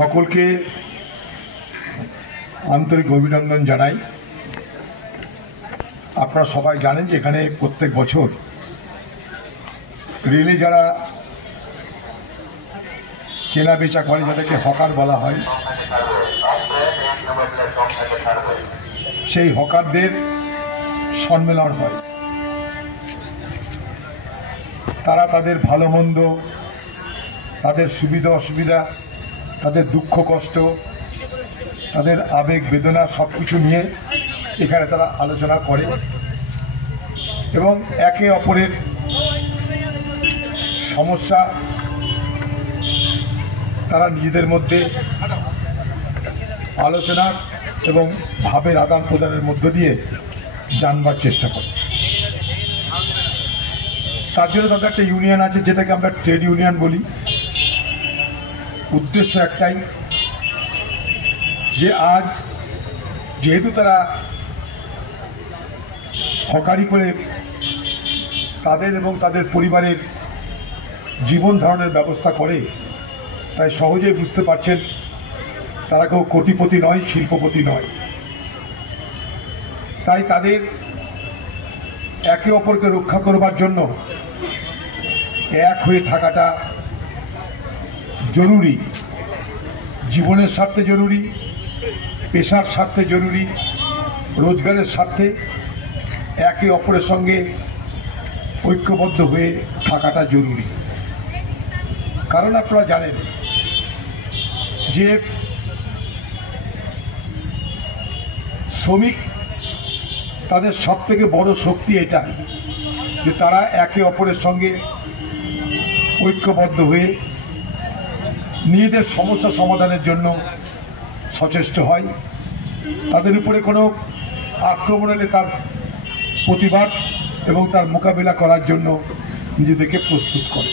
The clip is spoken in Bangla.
সকলকে আন্তরিক অভিনন্দন জানাই। আপনারা সবাই জানেন যে এখানে প্রত্যেক বছর রেলে যারা কেনা বেচা করে, যাদেরকে হকার বলা হয়, সেই হকারদের সম্মেলন হয়। তারা তাদের ভালো মন্দ, তাদের সুবিধা অসুবিধা, তাদের দুঃখ কষ্ট, তাদের আবেগ বেদনা সব কিছু নিয়ে এখানে তারা আলোচনা করে এবং একে অপরের সমস্যা তারা নিজেদের মধ্যে আলোচনা এবং ভাবের আদান প্রদানের মধ্য দিয়ে জানবার চেষ্টা করে। তার জন্য তাদের একটা ইউনিয়ন আছে, যেটাকে আমরা ট্রেড ইউনিয়ন বলি। উদ্দেশ্য একটাই, যে আজ যেহেতু তারা হকারি করে তাদের এবং তাদের পরিবারের জীবন ধারণের ব্যবস্থা করে, তাই সহজেই বুঝতে পারছেন তারা কেউ কোটিপতি নয়, শিল্পপতি নয়। তাই তাদের একে অপরকে রক্ষা করবার জন্য এক হয়ে থাকাটা জরুরি। জীবনের স্বার্থে জরুরি, পেশার স্বার্থে জরুরি, রোজগারের স্বার্থে একে অপরের সঙ্গে ঐক্যবদ্ধ হয়ে থাকাটা জরুরি। কারণ আপনারা জানেন যে শ্রমিক তাদের সবথেকে বড় শক্তি এটা, যে তারা একে অপরের সঙ্গে ঐক্যবদ্ধ হয়ে নিজেদের সমস্যা সমাধানের জন্য সচেষ্ট হয়। তাদের উপরে কোনো আক্রমণ এলে তার প্রতিবাদ এবং তার মোকাবিলা করার জন্য নিজেদেরকে প্রস্তুত করে।